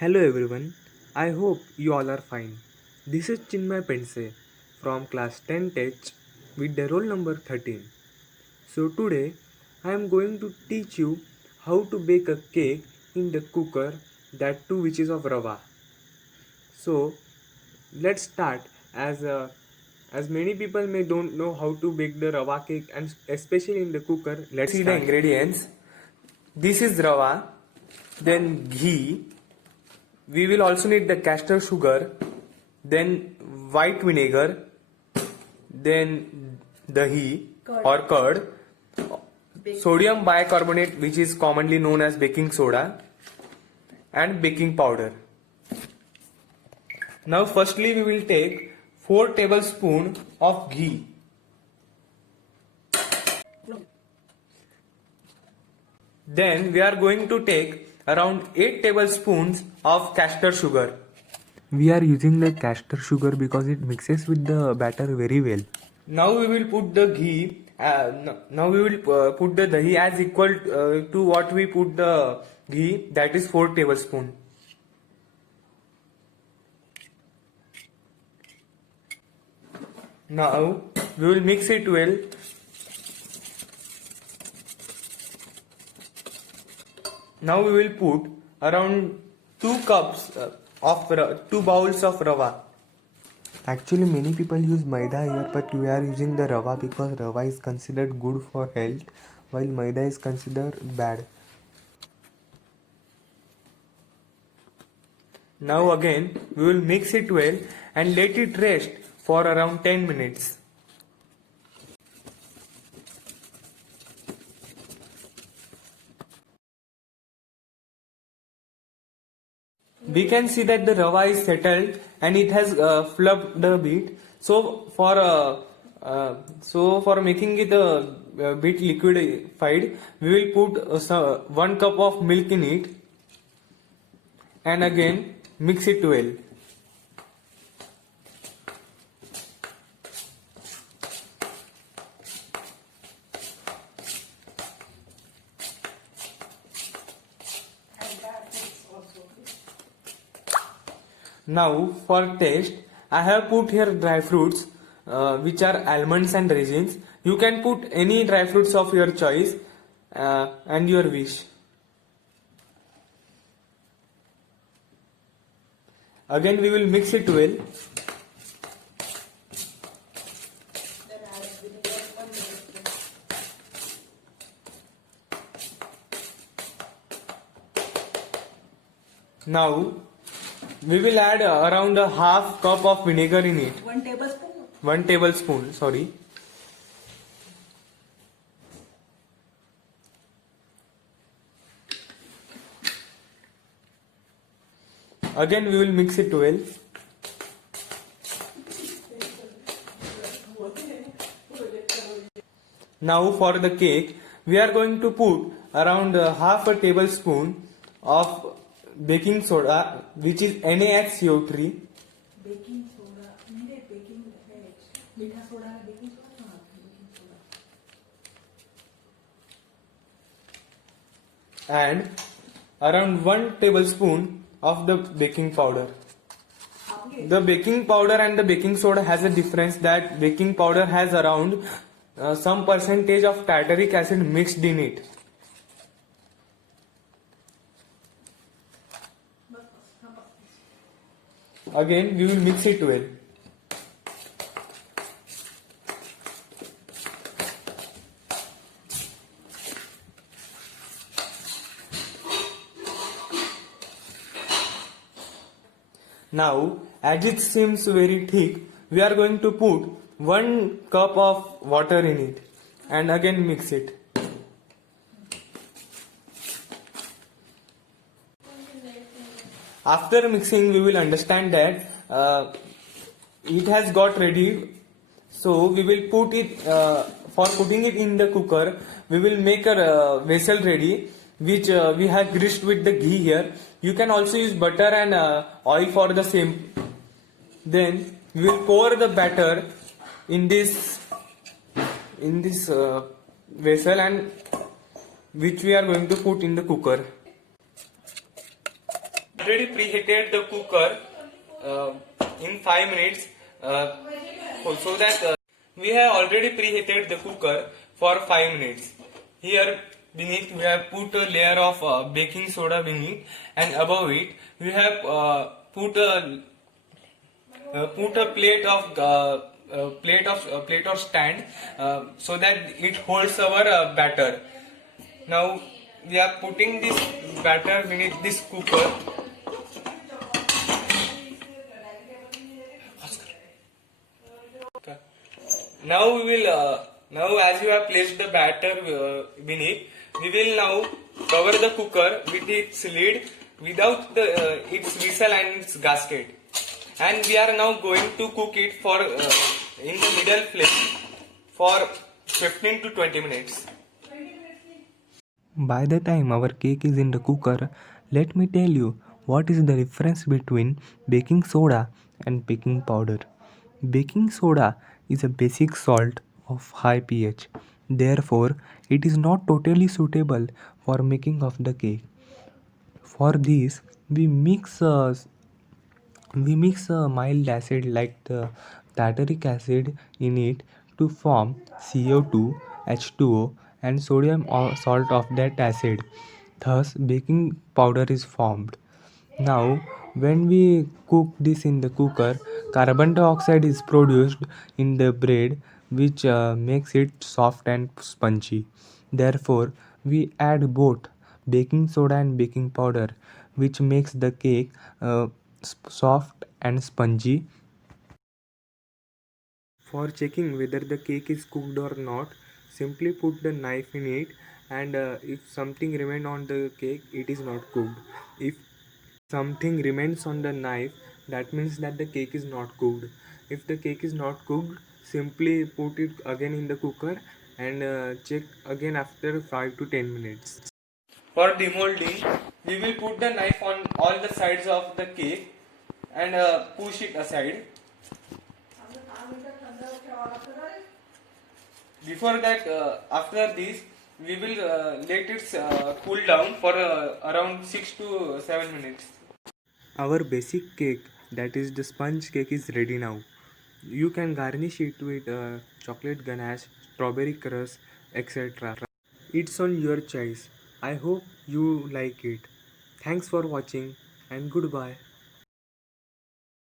Hello everyone, I hope you all are fine. This is Chinmay Pense from class 10 Tech with the roll number 13. So today I am going to teach you how to bake a cake in the cooker, that too which is of rava. So let's start. As many people may don't know how to bake the rava cake, and especially in the cooker. Let's see the ingredients. This is rava, then ghee. We will also need the castor sugar, then white vinegar, then dahi or curd, sodium bicarbonate, which is commonly known as baking soda, and baking powder. Now firstly we will take 4 tablespoons of ghee. Then we are going to take around 8 tablespoons of castor sugar. We are using the castor sugar because it mixes with the batter very well. Now we will put the ghee. Now we will put the dahi as equal to what we put the ghee, that is 4 tablespoons. Now we will mix it well. Now we will put around 2 cups of 2 bowls of rava. Actually, many people use maida here, but we are using the rava because rava is considered good for health, while maida is considered bad. Now again, we will mix it well and let it rest for around 10 minutes. We can see that the rava is settled and it has fluffed a bit. So for making it a bit liquefied, we will put 1 cup of milk in it and again mix it well. Now for taste, I have put here dry fruits which are almonds and raisins. You can put any dry fruits of your choice and your wish. Again we will mix it well. Now we will add around a half cup of vinegar in it. 1 tablespoon? 1 tablespoon, sorry. Again we will mix it well. Now for the cake, we are going to put around half a tablespoon of baking soda, which is NaCO3. Baking soda. नहीं baking है. मीठा soda है baking soda. हाँ baking soda. And around 1 tablespoon of the baking powder. The baking powder and the baking soda has a difference, that baking powder has around some percentage of tartaric acid mixed in it. Again we will mix it well. Now, as it seems very thick, we are going to put 1 cup of water in it and again mix it. After mixing, we will understand that it has got ready. So we will put it, for putting it in the cooker, we will make a vessel ready, which we have greased with the ghee here. You can also use butter and oil for the same. Then we will pour the batter in this vessel, and which we are going to put in the cooker. already preheated the cooker in 5 minutes so that we have already preheated the cooker for 5 minutes. Here beneath we have put a layer of baking soda beneath, and above it we have put a plate of stand so that it holds our batter. Now we are putting this batter beneath this cooker. Now we will now as you have placed the batter beneath, we will now cover the cooker with its lid without its vessel and its gasket, and we are now going to cook it for in the middle flame for 15 to 20 minutes. By the time our cake is in the cooker, let me tell you what is the difference between baking soda and baking powder. Baking soda is a basic salt of high pH. Therefore, it is not totally suitable for making of the cake. For this, we mix a mild acid like the tartaric acid in it to form CO2, H2O, and sodium salt of that acid. Thus, baking powder is formed. Now, when we cook this in the cooker, carbon dioxide is produced in the bread, which makes it soft and spongy. Therefore, we add both baking soda and baking powder, which makes the cake soft and spongy. For checking whether the cake is cooked or not, simply put the knife in it, and if something remains on the cake, it is not cooked. If something remains on the knife, that means that the cake is not cooked. If the cake is not cooked, simply put it again in the cooker and check again after 5 to 10 minutes. For demolding, we will put the knife on all the sides of the cake and push it aside. Before that, after this, we will let it cool down for around 6 to 7 minutes. Our basic cake, that is the sponge cake, is ready now. You can garnish it with chocolate ganache, strawberry crust, etc. It's on your choice. I hope you like it. Thanks for watching and goodbye.